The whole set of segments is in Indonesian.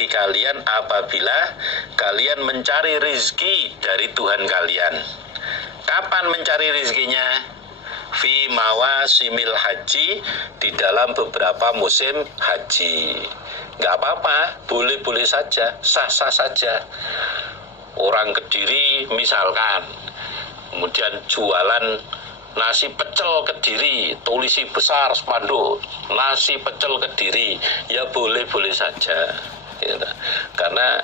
bagi kalian apabila kalian mencari rizki dari Tuhan kalian. Kapan mencari rizkinya? Fi mawasimil haji, di dalam beberapa musim haji. Nggak apa-apa, boleh-boleh saja, sah-sah saja. Orang Kediri misalkan, kemudian jualan nasi pecel Kediri, tulisi besar spanduk, nasi pecel Kediri, ya boleh-boleh saja, ya. Karena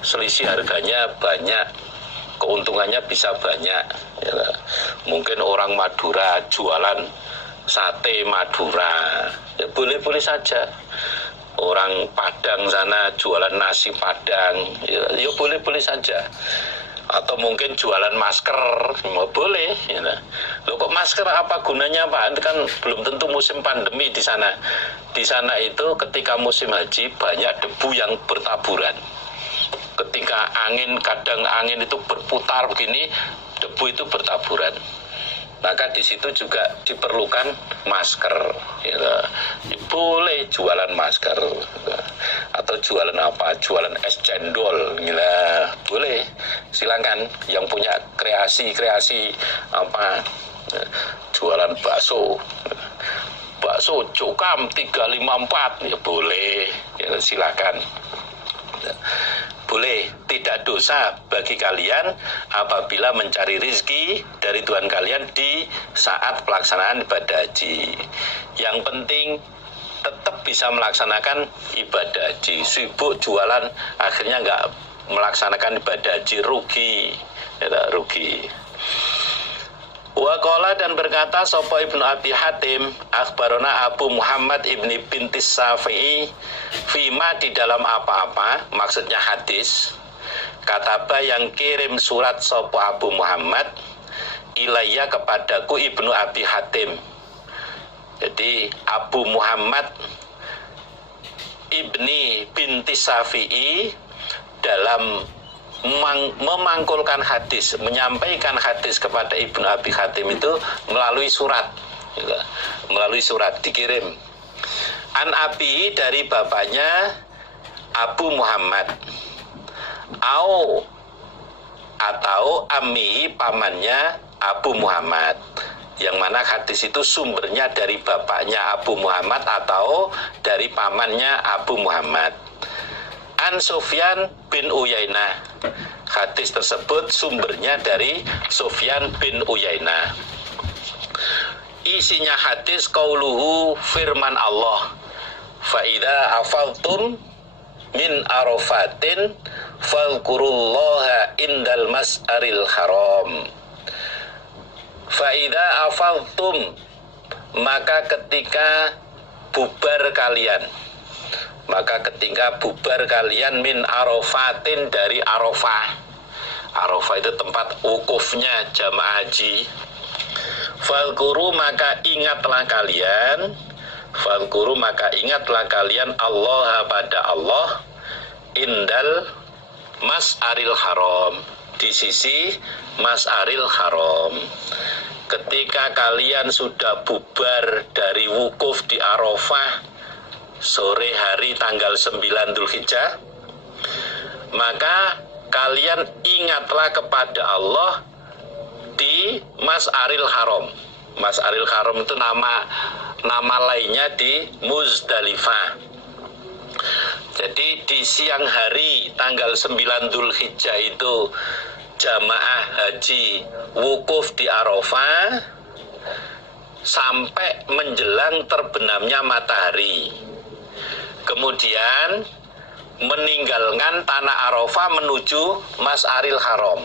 selisih harganya banyak, keuntungannya bisa banyak, ya. Mungkin orang Madura jualan sate Madura, ya boleh-boleh saja. Orang Padang sana jualan nasi Padang, ya boleh-boleh saja. Atau mungkin jualan masker, boleh, ya. Loh, kok masker apa gunanya Pak? Itu kan belum tentu musim pandemi di sana. Di sana itu ketika musim haji banyak debu yang bertaburan. Ketika kadang angin itu berputar begini, debu itu bertaburan. Maka di situ juga diperlukan masker, ya. Boleh jualan masker, ya. Atau jualan apa? Jualan es cendol, ya. Boleh, silakan. Yang punya kreasi apa? Ya. Jualan bakso cokam 354, ya boleh, ya, silakan. Ya. Boleh, tidak dosa bagi kalian apabila mencari rizki dari Tuhan kalian di saat pelaksanaan ibadah haji. Yang penting tetap bisa melaksanakan ibadah haji. Sibuk jualan akhirnya nggak melaksanakan ibadah haji, rugi, ya, rugi. Waqala, dan berkata sapa Ibnu Abi Hatim, akhbarona Abu Muhammad ibni bintis Syafi'i, fima, di dalam apa-apa, maksudnya hadis, kataba yang kirim surat sapa Abu Muhammad ilayya kepadaku Ibnu Abi Hatim. Jadi Abu Muhammad ibni bintis Syafi'i dalam memangkulkan hadis, menyampaikan hadis kepada Ibnu Abi Hatim itu melalui surat, melalui surat dikirim. An Abi, dari bapaknya Abu Muhammad, atau Ammi, pamannya Abu Muhammad, yang mana hadis itu sumbernya dari bapaknya Abu Muhammad atau dari pamannya Abu Muhammad. An Sufyan bin Uyainah, hadis tersebut sumbernya dari Sufyan bin Uyainah. Isinya hadis qauluhu, firman Allah, fa idza afaltum min arafatin fadhkurullaha indal mas'aril haram. Fa idza afaltum, maka ketika bubar kalian, min arafatin, dari Arafah. Arafah itu tempat wukufnya jamaah haji. Fadhkuru, maka ingatlah kalian Allah, pada Allah, indal mas'aril haram, di sisi mas'aril haram. Ketika kalian sudah bubar dari wukuf di Arafah sore hari tanggal 9 Dzulhijjah, maka kalian ingatlah kepada Allah di Mas'aril Haram. Mas'aril Haram itu nama lainnya di Muzdalifah. Jadi di siang hari tanggal 9 Dzulhijjah itu jamaah haji wukuf di Arafah sampai menjelang terbenamnya matahari. Kemudian meninggalkan tanah Arafah menuju Mas'aril Haram,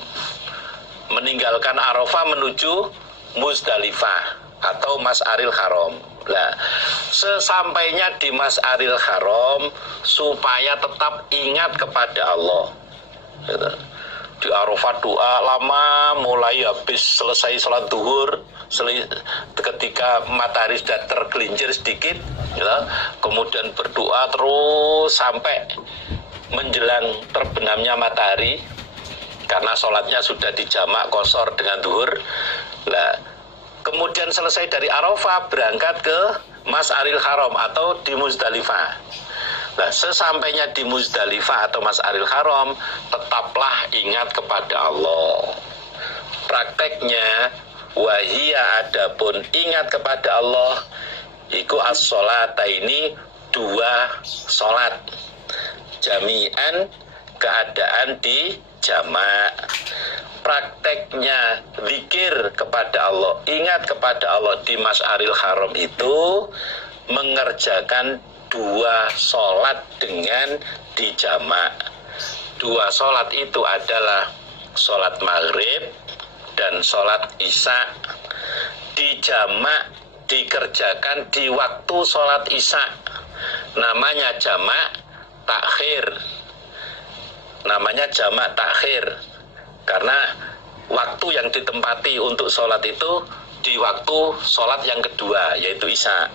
meninggalkan Arafah menuju Muzdalifah atau Mas'aril Haram. Nah, sesampainya di Mas'aril Haram, supaya tetap ingat kepada Allah, di Arafah doa lama, mulai habis selesai sholat duhur, ketika matahari sudah tergelincir sedikit, ya, kemudian berdoa terus sampai menjelang terbenamnya matahari, karena sholatnya sudah dijamak qashar dengan duhur. Nah, kemudian selesai dari Arafah berangkat ke Mas'aril Haram atau di Muzdalifah. Nah, sesampainya di Muzdalifah atau Mas'aril Haram, tetaplah ingat kepada Allah. Prakteknya, wahia adapun ingat kepada Allah, iku as-sholata ini 2 sholat. Jami'an, keadaan di jamak. Prakteknya zikir kepada Allah, ingat kepada Allah di Mas'aril Haram itu mengerjakan 2 sholat dengan dijamak. 2 sholat itu adalah sholat maghrib dan sholat isya. Dijamak dikerjakan di waktu sholat isya. Namanya jamak takhir. Namanya jamak takhir karena waktu yang ditempati untuk sholat itu di waktu sholat yang kedua, yaitu isya.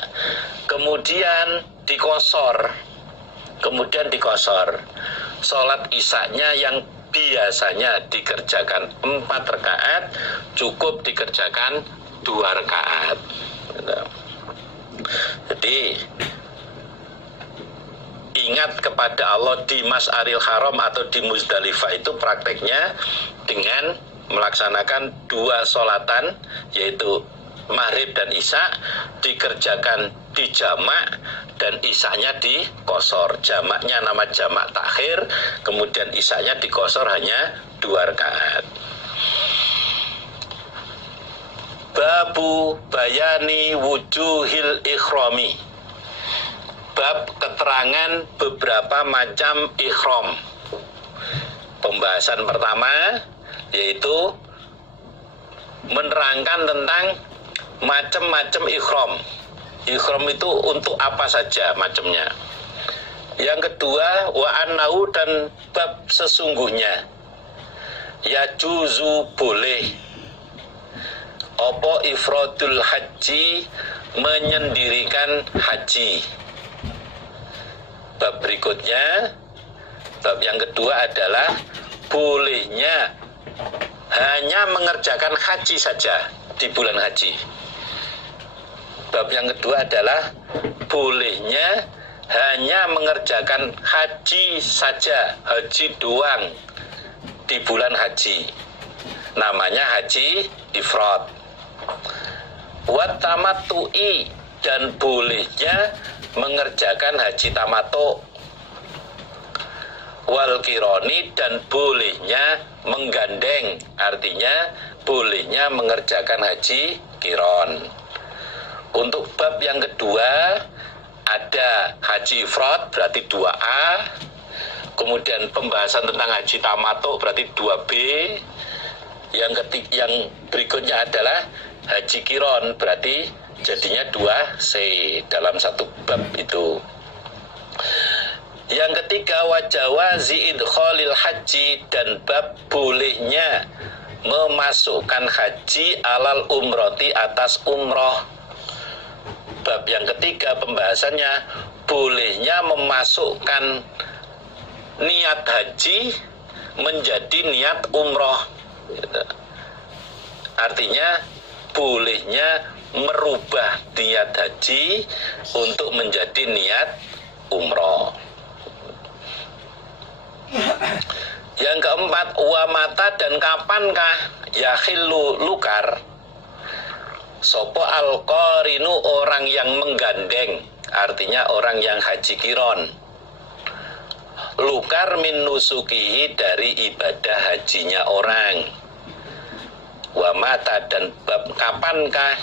Kemudian dikosor. Sholat isyanya yang biasanya dikerjakan 4 rakaat cukup dikerjakan 2 rakaat. Jadi ingat kepada Allah di Mas'aril Haram atau di Muzdalifah itu prakteknya dengan melaksanakan 2 sholatan, yaitu maghrib dan isya, dikerjakan di jamak dan isyanya dikosor. Jamaknya nama jamak takhir, kemudian isyanya dikosor hanya 2 rakaat. Babu bayani wujuhil ikhrami. Bab keterangan beberapa macam ikhram. Pembahasan pertama yaitu menerangkan tentang macam-macam ikhram. Ikhram itu untuk apa saja macamnya. Yang kedua, wa annahu, dan bab sesungguhnya. Yajuzu, boleh. Apa ifradul haji, menyendirikan haji. Bab berikutnya, bab yang kedua adalah bolehnya hanya mengerjakan haji saja di bulan haji. Bab yang kedua adalah bolehnya hanya mengerjakan haji saja, haji doang di bulan haji. Namanya haji ifrad. Wa tamattu'i, dan bolehnya mengerjakan haji tamattu. Wal kironi, dan bolehnya menggandeng, artinya bolehnya mengerjakan haji kiron. Untuk bab yang kedua ada haji ifrad berarti 2A, kemudian pembahasan tentang haji tamattu berarti 2B, yang berikutnya adalah haji kiron berarti jadinya 2C dalam satu bab itu. Yang ketiga wajawazi idkhalil haji, dan bab bolehnya memasukkan haji alal umroti, atas umroh. Bab yang ketiga pembahasannya bolehnya memasukkan niat haji menjadi niat umroh. Artinya bolehnya merubah niat haji untuk menjadi niat umroh. Yang keempat, wa mata, dan kapankah yakhillu lukar sopo al-qarinu, orang yang menggandeng, artinya orang yang haji kiron. Lukar min nusukihi, dari ibadah hajinya orang. Wa mata, dan bab kapankah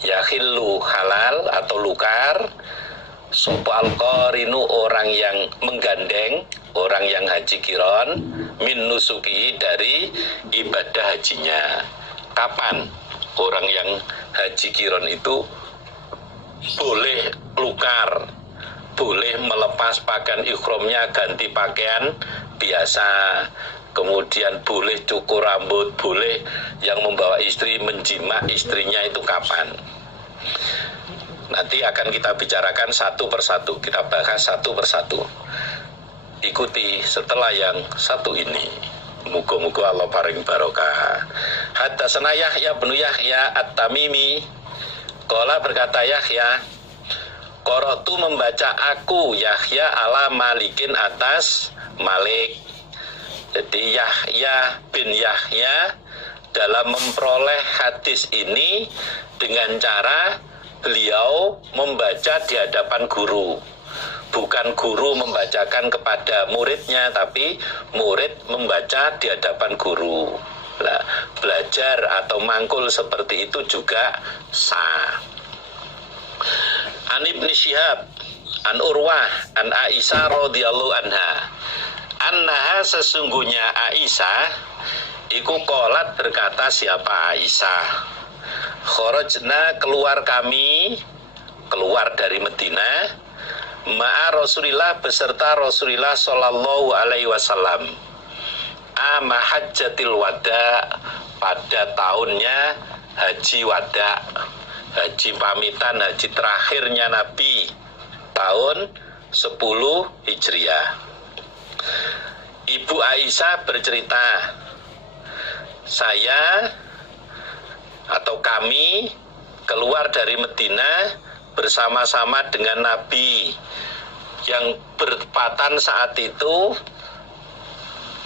yakhillu, halal atau lukar sopo al-qarinu, orang yang menggandeng, orang yang haji kiron, min nusukihi, dari ibadah hajinya. Kapan orang yang haji kiron itu boleh lukar, boleh melepas pakaian ikhramnya, ganti pakaian biasa, kemudian boleh cukur rambut, boleh yang membawa istri menjima istrinya, itu kapan? Nanti akan kita bicarakan satu persatu, kita bahas satu persatu. Ikuti setelah yang satu ini. Muga-muga Allah paring barokah. Haddatsana Yahya bin Yahya At-Tamimi. Qala, berkata Yahya, Qara'tu membaca aku Yahya ala Malikin atas Malik. Jadi Yahya bin Yahya dalam memperoleh hadis ini dengan cara beliau membaca di hadapan guru. Bukan guru membacakan kepada muridnya, tapi murid membaca di hadapan guru. Nah, belajar atau mangkul seperti itu juga sah. An Ibnu Syihab an Urwah an Aisyah radhiyallahu anha annaha sesungguhnya Aisyah iku qolat berkata siapa Aisyah, kharajna keluar kami, keluar dari Madinah, ma'a Rasulillah beserta Rasulillah sallallahu alaihi wasallam, ama hajjatil wada pada tahunnya haji wada, haji pamitan, haji terakhirnya Nabi tahun 10 Hijriah. Ibu Aisyah bercerita, saya atau kami keluar dari Madinah bersama-sama dengan Nabi, yang bertepatan saat itu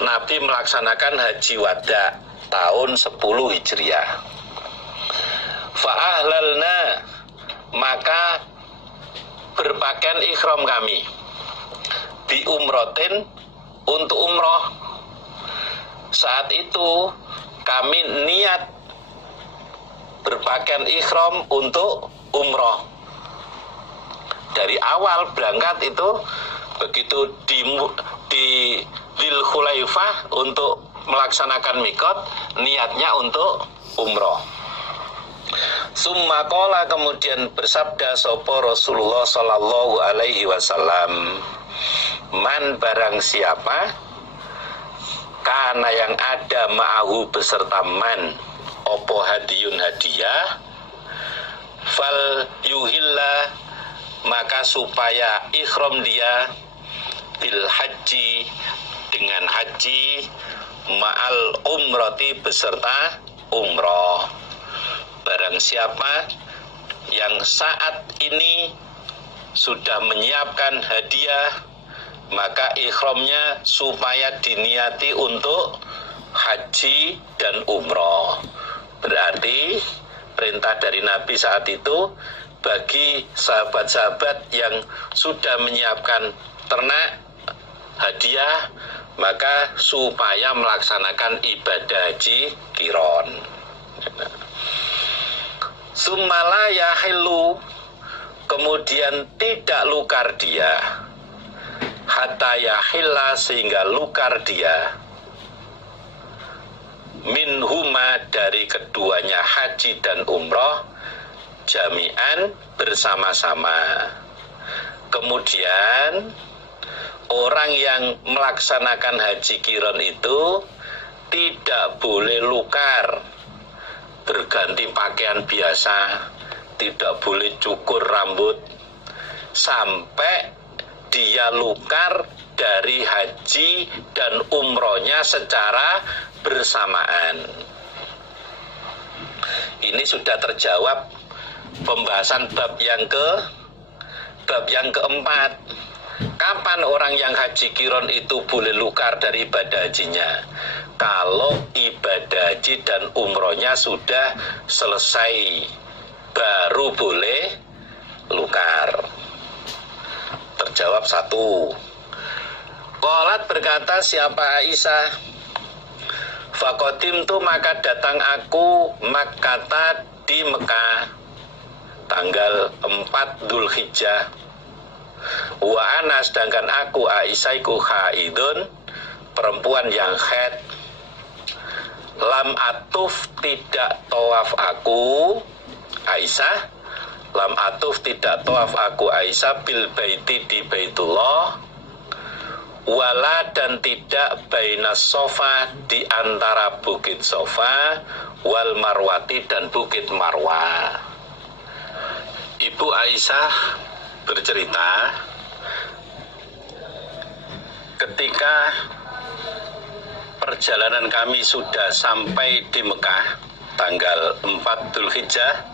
Nabi melaksanakan haji wada tahun 10 Hijriah. Fa'ahlalna, maka berpakaian ikhram kami, bi umrotin, untuk umroh. Saat itu kami niat berpakaian ikhram untuk umroh. Dari awal berangkat itu, begitu di Dzul Khulaifah untuk melaksanakan mikot, niatnya untuk umroh. Summa qala, kemudian bersabda sapa Rasulullah sallallahu alaihi wasallam, man barang siapa kana yang ada ma'ahu beserta man opo hadiyun hadiah, fal yuhilla, maka supaya ikhram dia bil haji, dengan haji, ma'al umrati beserta umroh. Barang siapa yang saat ini sudah menyiapkan hadiah, maka ikhramnya supaya diniati untuk haji dan umroh. Berarti perintah dari Nabi saat itu bagi sahabat-sahabat yang sudah menyiapkan ternak hadiah, maka supaya melaksanakan ibadah haji qiron. Sumala yahillu, kemudian tidak lukar dia, hatta yahilla, sehingga lukar dia, minhuma, dari keduanya haji dan umroh, jami'an, bersama-sama. Kemudian orang yang melaksanakan haji qiron itu tidak boleh lukar, berganti pakaian biasa, tidak boleh cukur rambut sampai dia lukar dari haji dan umrohnya secara bersamaan. Ini sudah terjawab pembahasan bab yang keempat. Kapan orang yang haji qiron itu boleh lukar dari ibadah hajinya? Kalau ibadah haji dan umrohnya sudah selesai, baru boleh lukar. Terjawab satu. Qalat, berkata siapa Aisyah, faqadimtu, maka datang aku Makkata, di Mekah, tanggal 4 Dzulhijjah. Wa ana, sedangkan aku Aisyah iku haidun, perempuan yang haid. Lam atuf, tidak tawaf aku Aisyah, lam atuf, tidak tawaf aku Aisyah, bil baiti, di Baitullah, wala, dan tidak bainas sofa, di antara bukit Sofa, wal marwati, dan bukit Marwah. Ibu Aisyah bercerita, ketika perjalanan kami sudah sampai di Mekah tanggal 4 Dzulhijjah,